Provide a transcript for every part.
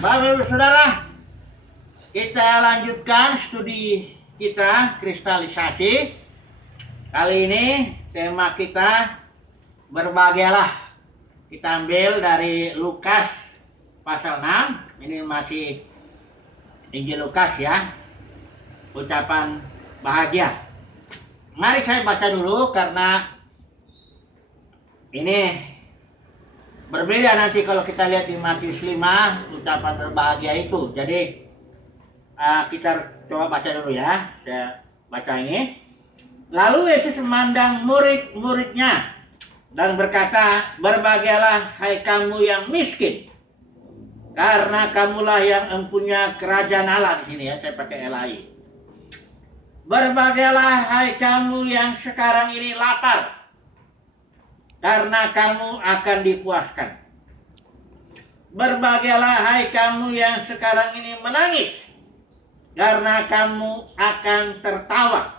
Bapak saudara, kita lanjutkan studi kita kristalisasi. Kali ini tema kita berbahagialah. Kita ambil dari Lukas pasal 6. Ini masih Injil Lukas ya. Ucapan bahagia. Mari saya baca dulu karena ini berbeda nanti kalau kita lihat di Matius 5 ucapan berbahagia itu. Jadi kita coba baca dulu ya. Saya baca ini. Lalu Yesus memandang murid-muridnya dan berkata, "Berbahagialah hai kamu yang miskin, karena kamulah yang mempunyai kerajaan Allah." Di sini ya, saya pakai LAI. "Berbahagialah hai kamu yang sekarang ini lapar, karena kamu akan dipuaskan. Berbahagialah hai kamu yang sekarang ini menangis, karena kamu akan tertawa.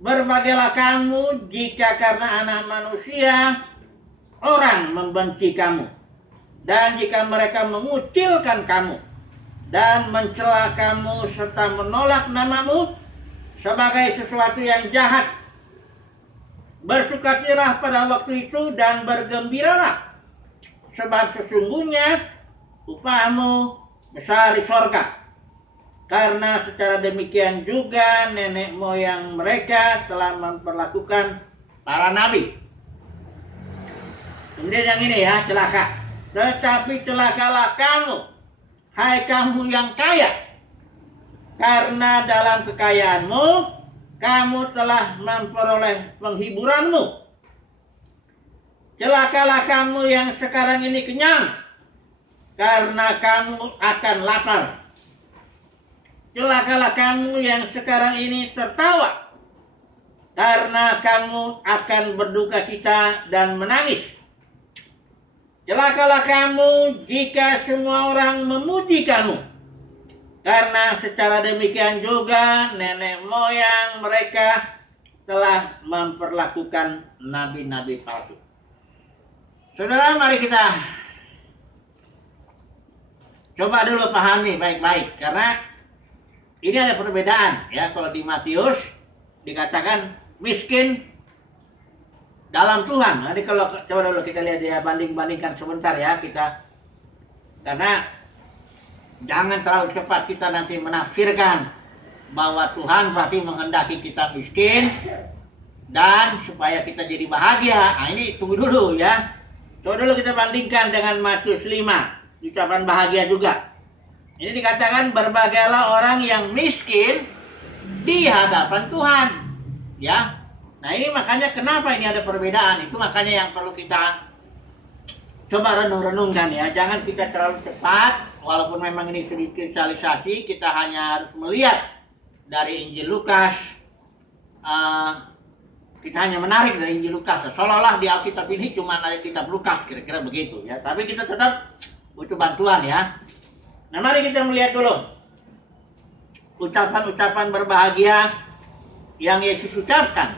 Berbahagialah kamu jika karena Anak Manusia orang membenci kamu, dan jika mereka mengucilkan kamu dan mencela kamu serta menolak namamu sebagai sesuatu yang jahat. Bersukacitalah pada waktu itu dan bergembiralah, sebab sesungguhnya upahmu besar di sorga. Karena secara demikian juga nenek moyang mereka telah memperlakukan para nabi." Kemudian yang ini ya, celaka. "Tetapi celakalah kamu, hai kamu yang kaya, karena dalam kekayaanmu kamu telah memperoleh penghiburanmu. Celakalah kamu yang sekarang ini kenyang, karena kamu akan lapar. Celakalah kamu yang sekarang ini tertawa, karena kamu akan berduka cita dan menangis. Celakalah kamu jika semua orang memuji kamu, karena secara demikian juga nenek moyang mereka telah memperlakukan nabi-nabi palsu." Saudara, mari kita coba dulu pahami baik-baik, karena ini ada perbedaan ya. Kalau di Matius dikatakan miskin dalam Tuhan. Nanti kalau coba dulu kita lihat ya, banding-bandingkan sebentar ya kita, karena jangan terlalu cepat kita nanti menafsirkan bahwa Tuhan berarti menghendaki kita miskin dan supaya kita jadi bahagia. Nah, ini tunggu dulu ya. Coba dulu kita bandingkan dengan Matius 5, ucapan bahagia juga. Ini dikatakan berbahagialah orang yang miskin di hadapan Tuhan. Ya. Nah, ini makanya kenapa ini ada perbedaan. Itu makanya yang perlu kita coba renung-renungkan ya. Jangan kita terlalu cepat. Walaupun memang ini sedikit kristalisasi, kita hanya harus melihat dari Injil Lukas. Kita hanya menarik dari Injil Lukas. Seolah-olah di Alkitab ini cuma ada kitab Lukas, kira-kira begitu ya. Tapi kita tetap butuh bantuan ya. Nah, mari kita melihat dulu ucapan-ucapan berbahagia yang Yesus ucapkan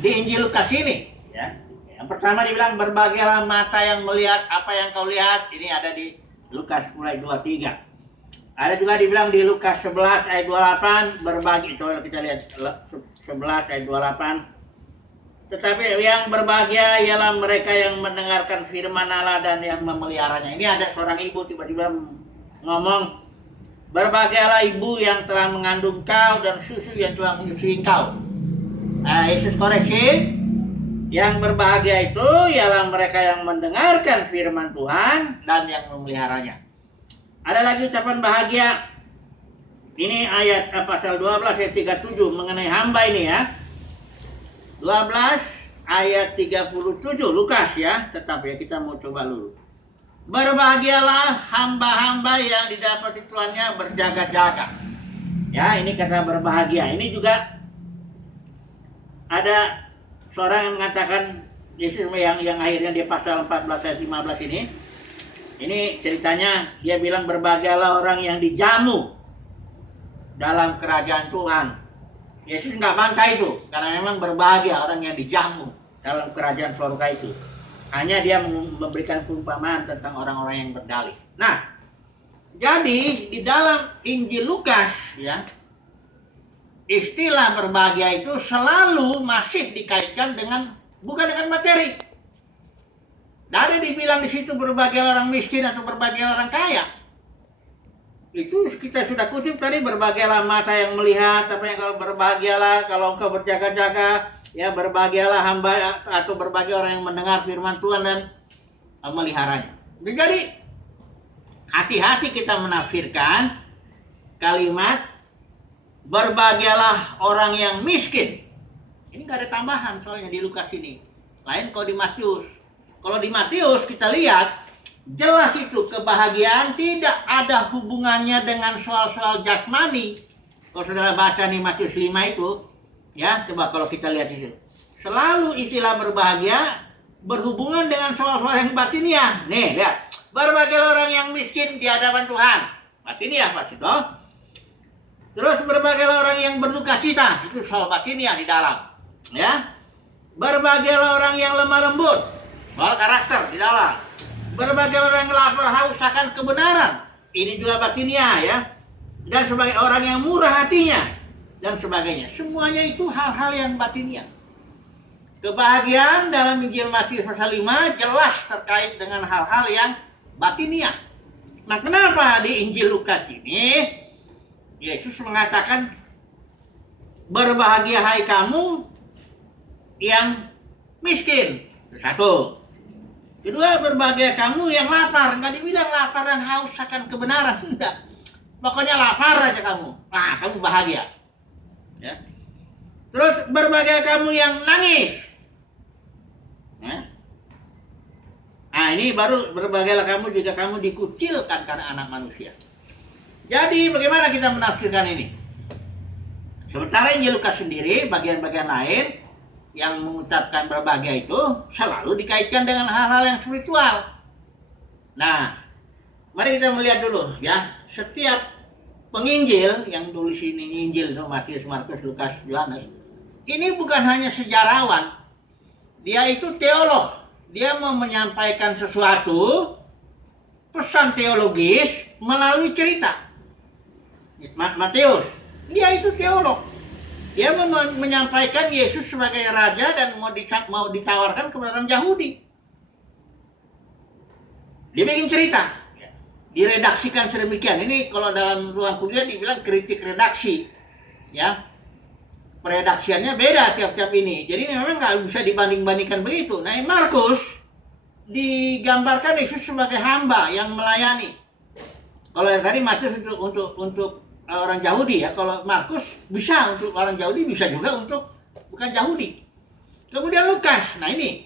di Injil Lukas ini ya. Yang pertama dibilang, "Berbahagialah mata yang melihat apa yang kau lihat." Ini ada di Lukas mulai 23. Ada juga dibilang di Lukas 11 ayat 28, berbagi. Coba kita lihat 11 ayat 28. "Tetapi yang berbahagia ialah mereka yang mendengarkan firman Allah dan yang memeliharanya." Ini ada seorang ibu tiba-tiba ngomong, "Berbahagialah ibu yang telah mengandung kau dan susu yang telah menyusui kau." Yesus koreksi, yang berbahagia itu ialah mereka yang mendengarkan firman Tuhan dan yang memeliharanya. Ada lagi ucapan bahagia. Ini ayat pasal 12 ayat 37 mengenai hamba ini ya. 12 ayat 37 Lukas ya. Tetap ya, kita mau coba dulu. "Berbahagialah hamba-hamba yang didapati tuannya berjaga-jaga." Ya, ini kata berbahagia. Ini juga ada seorang yang mengatakan, Yesus yang akhirnya di pasal 14 ayat 15 ini. Ini ceritanya, dia bilang berbahagialah orang yang dijamu dalam kerajaan Tuhan. Yesus nggak bantah itu, karena memang berbahagia orang yang dijamu dalam kerajaan surga itu. Hanya dia memberikan perumpamaan tentang orang-orang yang berdalih. Nah, jadi di dalam Injil Lukas ya, istilah berbahagia itu selalu masih dikaitkan dengan bukan dengan materi. Dari dibilang di situ berbahagia orang miskin atau berbahagia orang kaya. Itu kita sudah kutip tadi, berbahagialah mata yang melihat, apa yang kalau berbahagialah kalau engkau berjaga-jaga, ya berbahagialah hamba atau berbahagia orang yang mendengar firman Tuhan dan meliharanya. Jadi hati-hati kita menafsirkan kalimat berbahagialah orang yang miskin. Ini nggak ada tambahan soalnya di Lukas ini. Lain kalau di Matius. Kalau di Matius kita lihat jelas itu kebahagiaan tidak ada hubungannya dengan soal-soal jasmani. Kalau saudara baca nih Matius 5 itu, ya coba kalau kita lihat di situ. Selalu istilah berbahagia berhubungan dengan soal-soal yang batiniah. Nih lihat, berbahagialah orang yang miskin di hadapan Tuhan. Batiniah Pak Cito. Terus berbahagialah orang yang berduka cita, itu soal batiniah di dalam. Ya, berbahagialah orang yang lemah lembut, soal karakter di dalam. Berbahagialah orang yang lapar haus akan kebenaran, ini juga batiniah ya. Dan sebagai orang yang murah hatinya dan sebagainya. Semuanya itu hal-hal yang batiniah. Kebahagiaan dalam Injil Matius pasal 5 jelas terkait dengan hal-hal yang batiniah. Nah, kenapa di Injil Lukas ini Yesus mengatakan berbahagia hai kamu yang miskin. Satu. Kedua, berbahagia kamu yang lapar. Enggak dibilang lapar dan haus akan kebenaran. Enggak. Pokoknya lapar aja kamu. Nah, kamu bahagia. Ya. Terus berbahagia kamu yang nangis. Ya. Nah, ini baru berbahagialah kamu jika kamu dikucilkan karena anak manusia. Jadi bagaimana kita menafsirkan ini? Sementara Injil Lukas sendiri, bagian-bagian lain yang mengucapkan berbahagia itu selalu dikaitkan dengan hal-hal yang spiritual. Nah, mari kita melihat dulu ya, setiap penginjil yang tulis ini Injil itu Matius, Markus, Lukas, Yohanes, ini bukan hanya sejarawan, dia itu teolog. Dia mau menyampaikan sesuatu pesan teologis melalui cerita. Matius, dia itu teolog. Dia menyampaikan Yesus sebagai raja dan mau ditawarkan kepada orang Yahudi. Dia bikin cerita, diredaksikan sedemikian. Ini kalau dalam ruang kuliah dibilang kritik redaksi, ya. Peredaksiannya beda tiap-tiap ini. Jadi ini memang nggak bisa dibanding-bandingkan begitu. Nah, Markus digambarkan Yesus sebagai hamba yang melayani. Kalau yang tadi Matius untuk orang Yahudi ya, kalau Markus bisa untuk orang Yahudi, bisa juga untuk bukan Yahudi. Kemudian Lukas, nah ini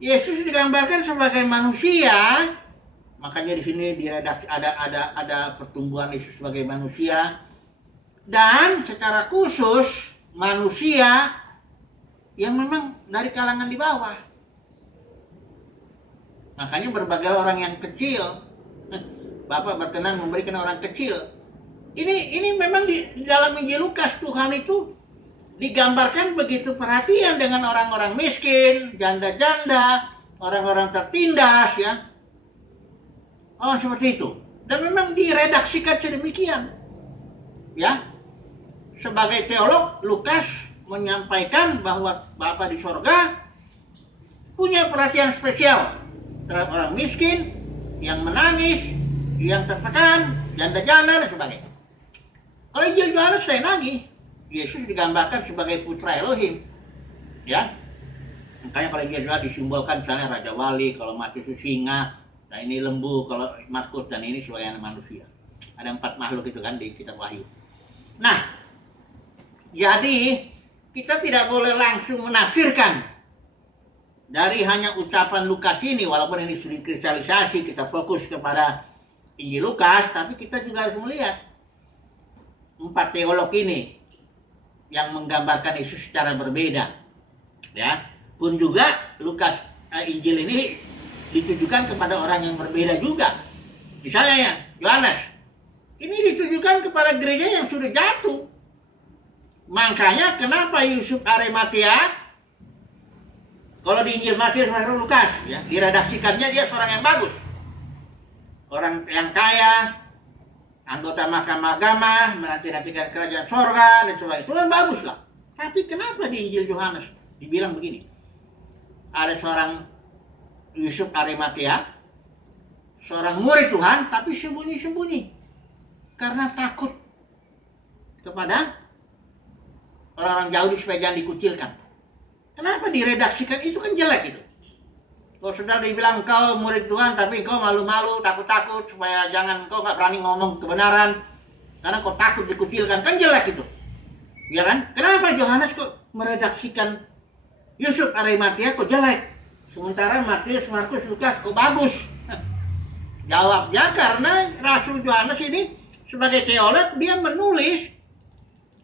Yesus digambarkan sebagai manusia, makanya di sini diredaksi ada pertumbuhan Yesus sebagai manusia, dan secara khusus manusia yang memang dari kalangan di bawah. Makanya berbagai orang yang kecil, Bapak berkenan memberikan orang kecil. Ini memang di dalam Injil Lukas Tuhan itu digambarkan begitu perhatian dengan orang-orang miskin, janda-janda, orang-orang tertindas ya. Oh, seperti itu. Dan memang diredaksikan sedemikian. Ya. Sebagai teolog, Lukas menyampaikan bahwa Bapa di sorga punya perhatian spesial terhadap orang miskin, yang menangis, yang tertekan, janda-janda dan sebagainya. Kalau Injil Yohanes lain lagi, Yesus digambarkan sebagai putra Elohim, ya. Makanya kalau Injil Yohanes disimbolkan misalnya Raja Wali, kalau Matius singa, nah ini lembu, kalau Markus dan ini sebagai anak manusia. Ada 4 makhluk itu kan di kitab Wahyu. Nah, jadi kita tidak boleh langsung menafsirkan dari hanya ucapan Lukas ini, walaupun ini sedikit kristalisasi, kita fokus kepada Injil Lukas, tapi kita juga harus melihat 4 teolog ini yang menggambarkan Yesus secara berbeda. Ya, pun juga Lukas Injil ini ditujukan kepada orang yang berbeda juga. Misalnya ya, Yohanes. Ini ditujukan kepada gereja yang sudah jatuh. Makanya kenapa Yusuf Arimatea Kalau di Injil Matius, Markus, Lukas, ya, diredaksikannya dia seorang yang bagus, orang yang kaya, anggota mahkamah agama, menanti-nantikan kerajaan sorga dan sebagainya. Itu bagus lah. Tapi kenapa di Injil Yohanes dibilang begini? Ada seorang Yusuf Arimatea, seorang murid Tuhan, tapi sembunyi-sembunyi karena takut kepada orang-orang Yahudi supaya jangan dikucilkan. Kenapa diredaksikan? Itu kan jelek itu. Kalau saudara dibilang kau murid Tuhan tapi kau malu-malu, takut-takut supaya jangan, kau nggak berani ngomong kebenaran karena kau takut dikucilkan, kan jelek itu, ya kan? Kenapa Yohanes kok meredaksikan Yusuf Arimatea kok jelek, sementara Matius, Markus, Lukas kok bagus? Jawabnya karena Rasul Yohanes ini sebagai teolog dia menulis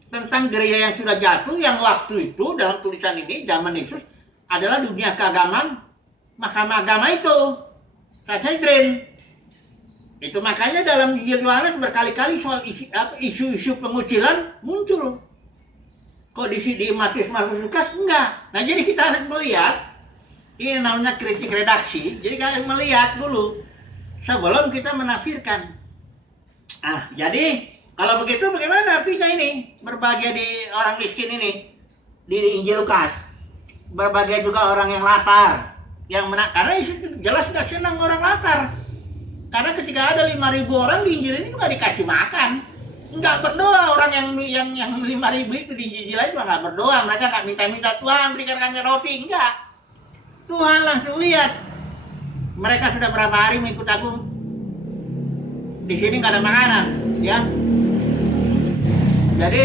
tentang gereja yang sudah jatuh, yang waktu itu dalam tulisan ini zaman Yesus adalah dunia keagamaan, mahkamah agama itu, Sanhedrin. Itu makanya dalam Injil Yohanes berkali-kali soal isu-isu pengucilan muncul. Kok di Matius, Markus, Lukas enggak? Nah jadi kita harus melihat, ini namanya kritik redaksi. Jadi kita harus melihat dulu sebelum kita menafsirkan. Jadi kalau begitu bagaimana artinya ini? Berbahagia di orang miskin ini di Injil Lukas. Berbahagia juga orang yang lapar, yang karena jelas gak senang orang lapar. Karena ketika ada 5.000 orang di Injil ini juga dikasih makan. Enggak berdoa orang yang 5.000 itu di Injil lain juga enggak berdoa. Mereka enggak minta-minta Tuhan berikan kami roti, enggak. Tuhan langsung lihat. Mereka sudah berapa hari mengikut aku. Di sini enggak ada makanan, ya. Jadi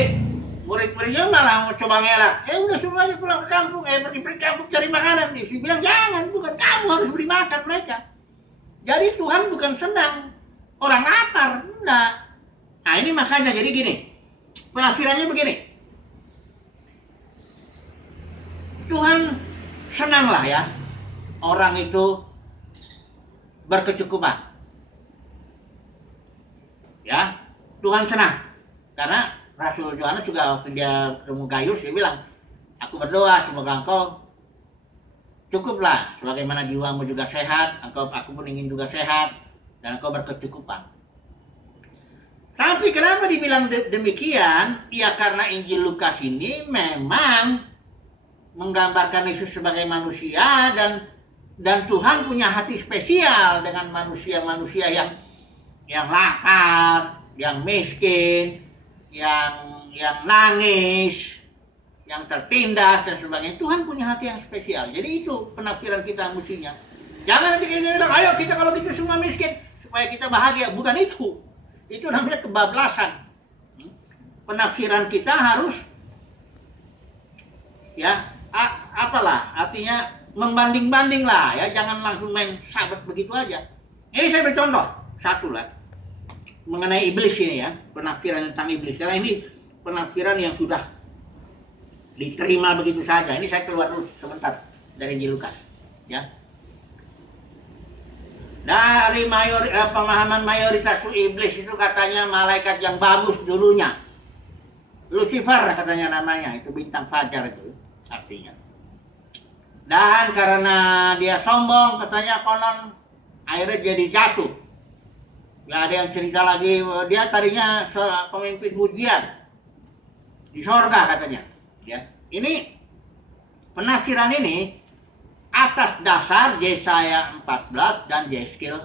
murid-muridnya malah coba ngelak. Udah semuanya pulang ke kampung, pergi ke kampung cari makanan. Dia bilang jangan, bukan kamu harus beri makan mereka. Jadi Tuhan bukan senang orang lapar, enggak. Nah ini makanya jadi gini, penafsirannya begini. Tuhan senang lah ya orang itu berkecukupan. Ya, Tuhan senang karena Rasul Yohanes juga waktu dia ketemu Gaius dia bilang, aku berdoa semoga engkau cukuplah sebagaimana jiwamu juga sehat, aku pun ingin juga sehat dan engkau berkecukupan. Tapi kenapa dibilang demikian? Ya karena Injil Lukas ini memang menggambarkan Yesus sebagai manusia dan Tuhan punya hati spesial dengan manusia-manusia yang lapar, yang miskin, yang nangis, yang tertindas dan sebagainya. Tuhan punya hati yang spesial. Jadi itu penafsiran kita mestinya. Jangan nanti kita bilang, ayo kita kalau kita semua miskin supaya kita bahagia. Bukan itu. Itu namanya kebablasan. Penafsiran kita harus artinya membanding-banding lah ya. Jangan langsung main sahabat begitu aja. Ini saya bercontoh satu lah. Mengenai iblis ini ya, penafsiran tentang iblis. Karena ini penafsiran yang sudah diterima begitu saja. Ini saya keluar dulu sebentar dari Injil Lukas, ya. Dari pemahaman mayoritas iblis itu katanya malaikat yang bagus dulunya. Lucifer katanya namanya, itu bintang fajar itu artinya. Dan karena dia sombong katanya konon akhirnya jadi jatuh. Ya ada yang cerita lagi dia tadinya pemimpin pujian di sorga katanya. Ya, ini penafsiran ini atas dasar Yesaya 14 dan Yeskil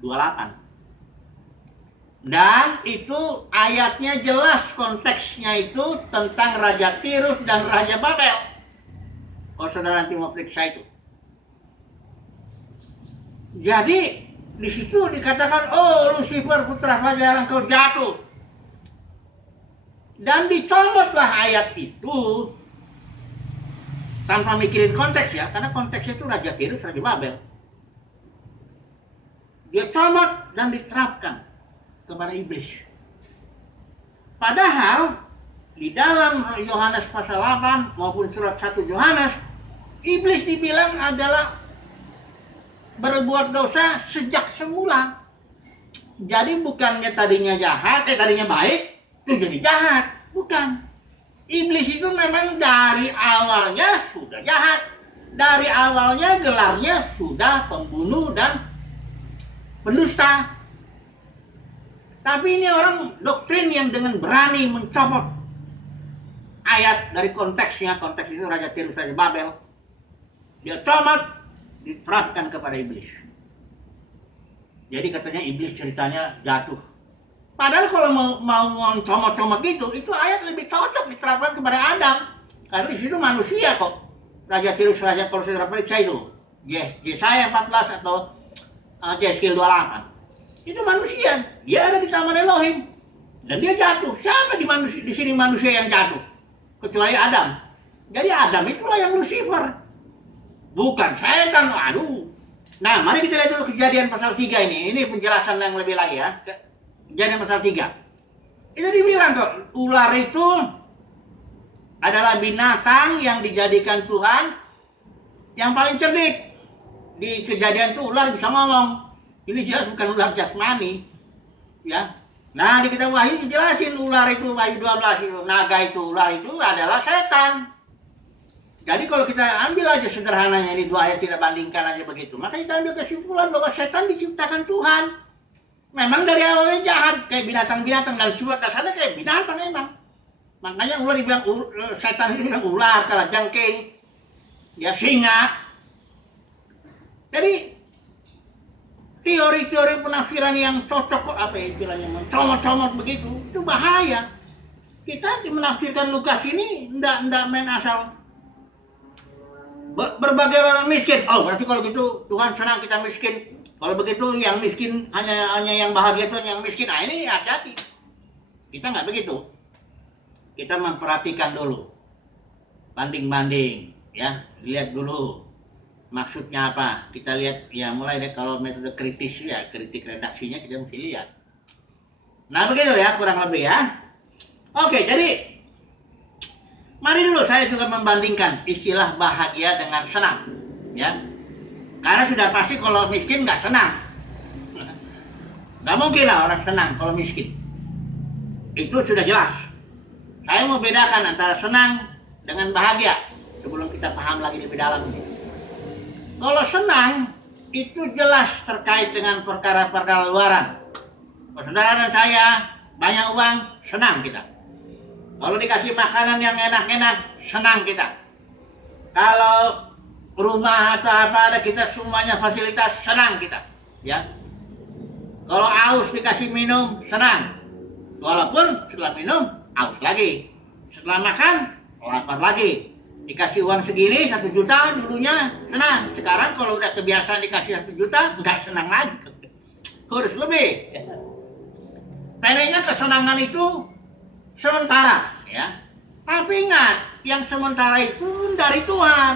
28. Dan itu ayatnya jelas konteksnya itu tentang Raja Tirus dan Raja Babel. Kalau saudara nanti mau periksa itu. Jadi di situ dikatakan, oh Lucifer putra fajar engkau jatuh. Dan dicomotlah ayat itu tanpa mikirin konteks ya, karena konteksnya itu Raja Tirus, Raja Babel. Dia comot dan diterapkan kepada iblis. Padahal di dalam Yohanes pasal 8 maupun surat 1 Yohanes, iblis dibilang adalah berbuat dosa sejak semula. Jadi bukannya tadinya jahat, tadinya baik, itu jadi jahat. Bukan. Iblis itu memang dari awalnya sudah jahat. dari awalnya gelarnya sudah pembunuh dan pendusta. Tapi ini orang doktrin yang dengan berani mencopot ayat dari konteksnya. Konteks itu Raja Tirus, Raja Babel. Dia comot, diterapkan kepada iblis. Jadi katanya iblis ceritanya jatuh. Padahal kalau mau comot-comot gitu, itu ayat lebih cocok diterapkan kepada Adam. Karena di situ manusia kok. Raja Tirus, Raja Kolose, itu. Yesaya 14 atau Yeskiel 28. Itu manusia, dia ada di taman Elohim dan dia jatuh. Siapa di sini manusia yang jatuh? Kecuali Adam. Jadi Adam itulah yang Lucifer, bukan setan. Aduh. Nah, mari kita lihat dulu Kejadian pasal 3 ini. Ini penjelasan yang lebih lagi ya. Kejadian pasal 3. Itu dibilang kok, ular itu adalah binatang yang dijadikan Tuhan yang paling cerdik. Di Kejadian itu ular bisa ngomong. Ini jelas bukan ular jasmani, ya. Nah, di kitab Wahyu dijelasin ular itu, Wahyu 12 itu, naga itu, ular itu adalah setan. Jadi kalau kita ambil aja sederhananya, ini dua ayat kita bandingkan aja begitu, maka kita ambil kesimpulan bahwa setan diciptakan Tuhan. Memang dari awalnya jahat, kayak binatang-binatang, dan sifat dasarnya kayak binatang emang. Makanya ular dibilang, setan itu dibilang ular, kalajengking, ya singa. Jadi teori-teori penafsiran yang cocok kok, apa ya istilahnya, mencomot-comot begitu, itu bahaya. Kita menafsirkan Lukas ini ndak main asal berbagai orang miskin. Oh, berarti kalau gitu Tuhan senang kita miskin. Kalau begitu yang miskin hanya yang bahagia itu yang miskin. Nah, ini hati-hati. Kita nggak begitu. Kita memperhatikan dulu, banding-banding, ya, lihat dulu. Maksudnya apa? Kita lihat ya, mulai deh kalau metode kritis ya, kritik redaksinya kita mesti lihat. Nah begitu ya, kurang lebih ya. Oke, jadi mari dulu saya juga membandingkan istilah bahagia dengan senang, ya. Karena sudah pasti kalau miskin nggak senang. Nggak mungkin lah orang senang kalau miskin. Itu sudah jelas. Saya mau bedakan antara senang dengan bahagia sebelum kita paham lagi lebih dalam ini. Kalau senang, itu jelas terkait dengan perkara-perkara luaran. Kalau saudara dan saya banyak uang, senang kita. Kalau dikasih makanan yang enak-enak, senang kita. Kalau rumah atau apa ada kita semuanya fasilitas, senang kita. Ya. Kalau aus dikasih minum, senang. Walaupun setelah minum, aus lagi. Setelah makan, lapar lagi. Dikasih uang segini 1 juta dulunya senang. Sekarang kalau udah kebiasaan dikasih 1 juta nggak senang lagi, harus lebih. Pendeknya kesenangan itu sementara, ya. Tapi ingat, yang sementara itu dari Tuhan.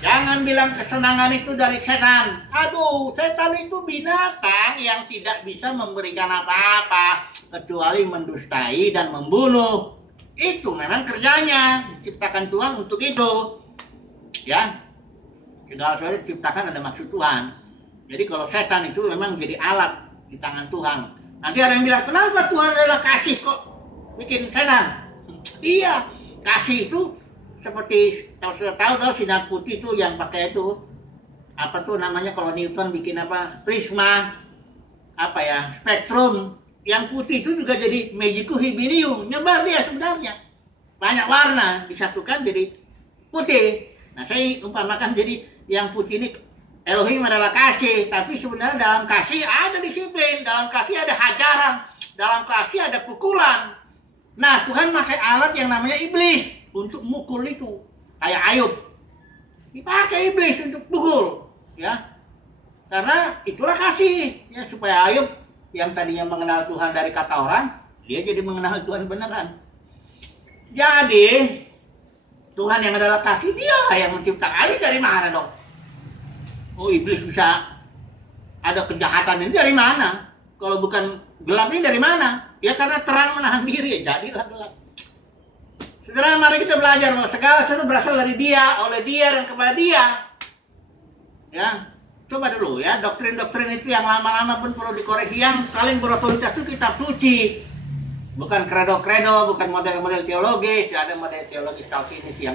Jangan bilang kesenangan itu dari setan. Aduh, setan itu binatang yang tidak bisa memberikan apa-apa kecuali mendustai dan membunuh. Itu memang kerjanya, diciptakan Tuhan untuk itu, ya. Segala sesuatu diciptakan ada maksud Tuhan. Jadi kalau setan itu memang jadi alat di tangan Tuhan. Nanti ada yang bilang, kenapa Tuhan adalah kasih kok bikin setan? Iya, kasih itu seperti kalau sudah tahu sinar putih itu yang pakai itu apa tuh namanya kalau Newton bikin apa, prisma, apa ya, spektrum. Yang putih itu juga jadi magicu hibidium, nyebar dia sebenarnya. Banyak warna disatukan jadi putih. Nah, saya umpamakan jadi yang putih ini Elohim adalah kasih, tapi sebenarnya dalam kasih ada disiplin, dalam kasih ada hajaran, dalam kasih ada pukulan. Nah, Tuhan pakai alat yang namanya iblis untuk mukul itu. Kayak Ayub. Dipakai iblis untuk pukul, ya. Karena itulah kasih, ya, supaya Ayub yang tadinya mengenal Tuhan dari kata orang, dia jadi mengenal Tuhan beneran. Jadi Tuhan yang adalah kasih, dialah yang menciptakan. Ini dari mana dong? Oh, iblis bisa ada kejahatan ini dari mana? Kalau bukan gelap ini dari mana? Ya karena terang menahan diri, jadilah gelap. Saudara, mari kita belajar bahwa segala sesuatu berasal dari Dia, oleh Dia dan kepada Dia. Ya. Coba dulu ya, doktrin-doktrin itu yang lama-lama pun perlu dikoreksi. Yang paling berotoritas itu kitab suci. Bukan kredo-kredo, bukan model-model teologis. Ada model teologis Calvinis yang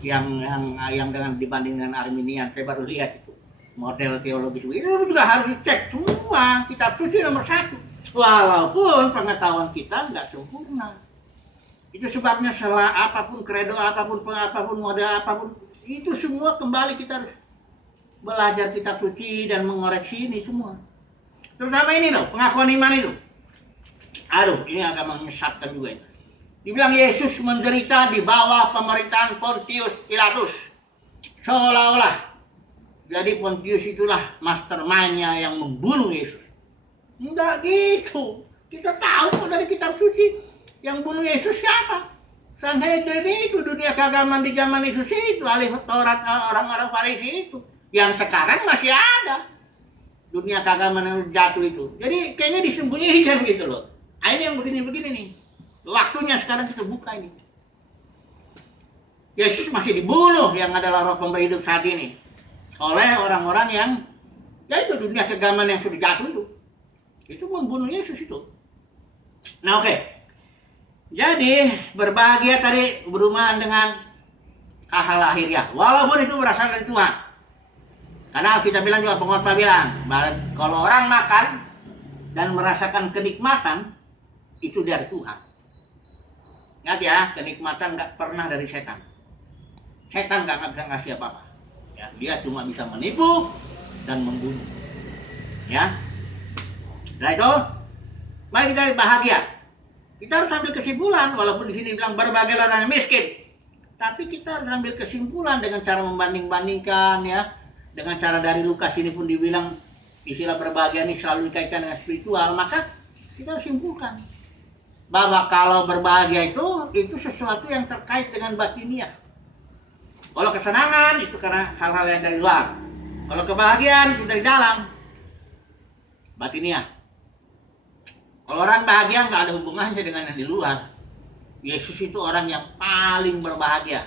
yang dengan dibanding dengan Arminian, saya baru lihat itu model teologis itu juga harus dicek semua kitab suci nomor 1, walaupun pengetahuan kita nggak sempurna. Itu sebabnya salah apapun kredo apapun model apapun itu semua kembali kita harus belajar kitab suci dan mengoreksi ini semua, terutama ini loh pengakuan iman itu. Aduh, ini agak menyesatkan juga ini. Dibilang Yesus menderita di bawah pemerintahan Pontius Pilatus. Seolah-olah jadi Pontius itulah mastermind-nya yang membunuh Yesus. Enggak gitu. Kita tahu kok dari kitab suci yang bunuh Yesus siapa? Sanhedrin itu, dunia keagamaan di zaman Yesus itu, ahli Taurat orang-orang Farisi itu, yang sekarang masih ada. Dunia keagamaan yang jatuh itu. Jadi kayaknya disembunyikan gitu loh. Ini yang begini-begini nih. Waktunya sekarang kita buka ini. Yesus masih dibunuh yang adalah roh pemberi hidup saat ini oleh orang-orang yang ya itu dunia keagamaan yang sudah jatuh itu. Itu membunuh Yesus itu. Nah oke. Jadi berbahagia tadi berhubungan dengan hal lahiriah. Walaupun itu berasal dari Tuhan. Karena kita bilang juga pengkhotbah bilang, kalau orang makan dan merasakan kenikmatan itu dari Tuhan. Ingat ya, kenikmatan nggak pernah dari setan. Setan nggak bisa ngasih apa-apa. Ya, dia cuma bisa menipu dan membunuh. Ya. Nah itu, mari kita bahagia. Kita harus ambil kesimpulan, walaupun di sini bilang berbagai orang yang miskin, tapi kita harus ambil kesimpulan dengan cara membanding-bandingkan ya, dengan cara dari Lukas ini pun dibilang istilah berbahagia ini selalu dikaitkan dengan spiritual, maka kita harus simpulkan bahwa kalau berbahagia itu sesuatu yang terkait dengan batiniah. Kalau kesenangan itu karena hal-hal yang dari luar. Kalau kebahagiaan itu dari dalam, batiniah. Kalau orang bahagia nggak ada hubungannya dengan yang di luar. Yesus itu orang yang paling berbahagia.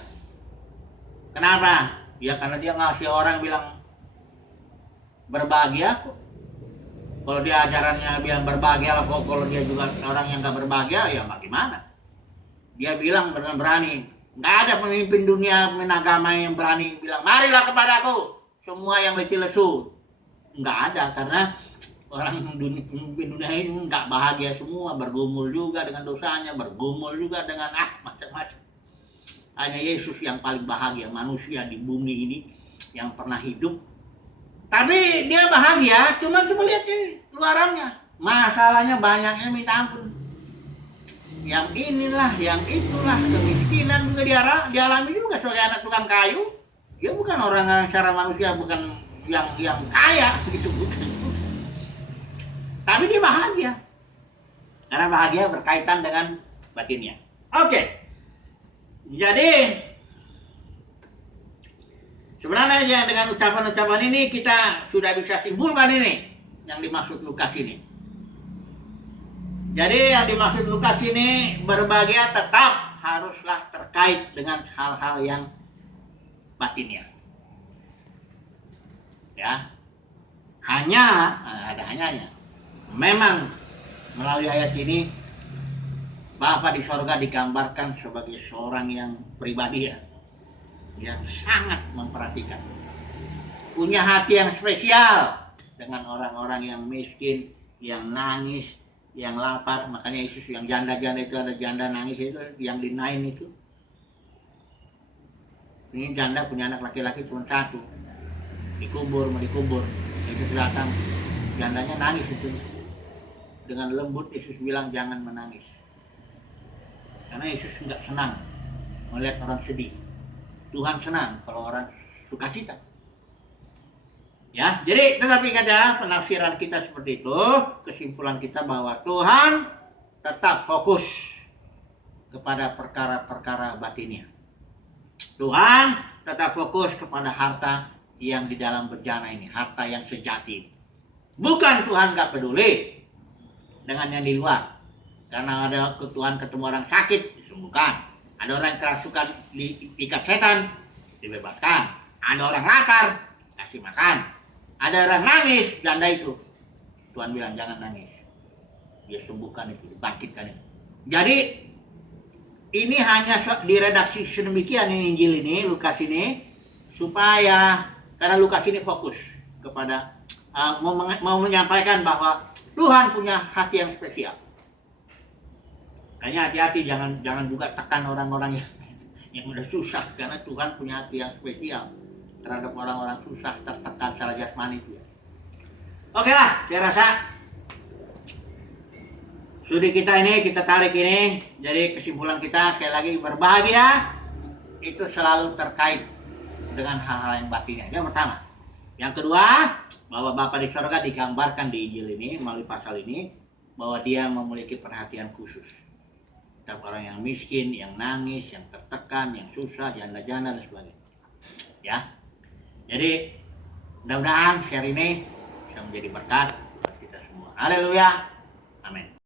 Kenapa? Ya karena dia ngasih orang bilang berbahagia kok. Kalau dia ajarannya bilang berbahagia, kalau dia juga orang yang gak berbahagia, ya bagaimana? Dia bilang dengan berani, gak ada pemimpin dunia, pemimpin agama yang berani bilang, marilah kepadaku, semua yang leceh lesu. Gak ada, karena orang pemimpin dunia ini gak bahagia semua, bergumul juga dengan dosanya, bergumul juga dengan macam-macam. Hanya Yesus yang paling bahagia, manusia di bumi ini yang pernah hidup. Tapi dia bahagia, cuma lihat ini luarannya. Masalahnya banyaknya minta ampun. Yang inilah, yang itulah, kemiskinan juga dialami juga sebagai anak tukang kayu. Dia bukan orang yang secara manusia, bukan yang kaya gitu, bukan. Tapi dia bahagia. Karena bahagia berkaitan dengan batinnya. Oke. Jadi sebenarnya dengan ucapan-ucapan ini kita sudah bisa simpulkan ini yang dimaksud Lukas ini. Jadi yang dimaksud Lukas ini berbahagia tetap haruslah terkait dengan hal-hal yang batinnya. Ya. Hanya ada hanyanya. Memang melalui ayat ini Bapa di sorga digambarkan sebagai seorang yang pribadi yang sangat memperhatikan, punya hati yang spesial dengan orang-orang yang miskin, yang nangis, yang lapar. Makanya Yesus yang janda-janda itu, ada janda nangis itu yang di Nain itu. Ini janda punya anak laki-laki cuma satu, mau dikubur. Yesus datang, jandanya nangis itu. Dengan lembut Yesus bilang jangan menangis, karena Yesus nggak senang melihat orang sedih. Tuhan senang kalau orang sukacita. Ya, jadi tetapi kata penafsiran kita seperti itu, kesimpulan kita bahwa Tuhan tetap fokus kepada perkara-perkara batinnya. Tuhan tetap fokus kepada harta yang di dalam bejana ini, harta yang sejati. Bukan Tuhan gak peduli dengan yang di luar. Karena ada Tuhan ketemu orang sakit, disembuhkan. Ada orang yang kerasukan diikat setan, dibebaskan. Ada orang lapar, kasih makan. Ada orang nangis, janda itu. Tuhan bilang jangan nangis. Dia sembuhkan itu, dibangkitkan itu. Jadi ini hanya diredaksi sedemikian ini Injil ini, Lukas ini, supaya karena Lukas ini fokus kepada mau menyampaikan bahwa Tuhan punya hati yang spesial. Makanya hati-hati, jangan juga tekan orang-orang yang udah susah, karena Tuhan punya hati yang spesial terhadap orang-orang susah, tertekan secara jasmani itu ya. Oke lah, saya rasa studi kita ini, kita tarik ini, jadi kesimpulan kita sekali lagi, berbahagia itu selalu terkait dengan hal-hal yang batinnya. Yang pertama. Yang kedua, bahwa Bapa di sorga digambarkan di Injil ini, melalui pasal ini, bahwa dia memiliki perhatian khusus terhadap orang yang miskin, yang nangis, yang tertekan, yang susah, janda-janda dan sebagainya. Ya, jadi mudah-mudahan share ini bisa menjadi berkat buat kita semua. Haleluya. Amin.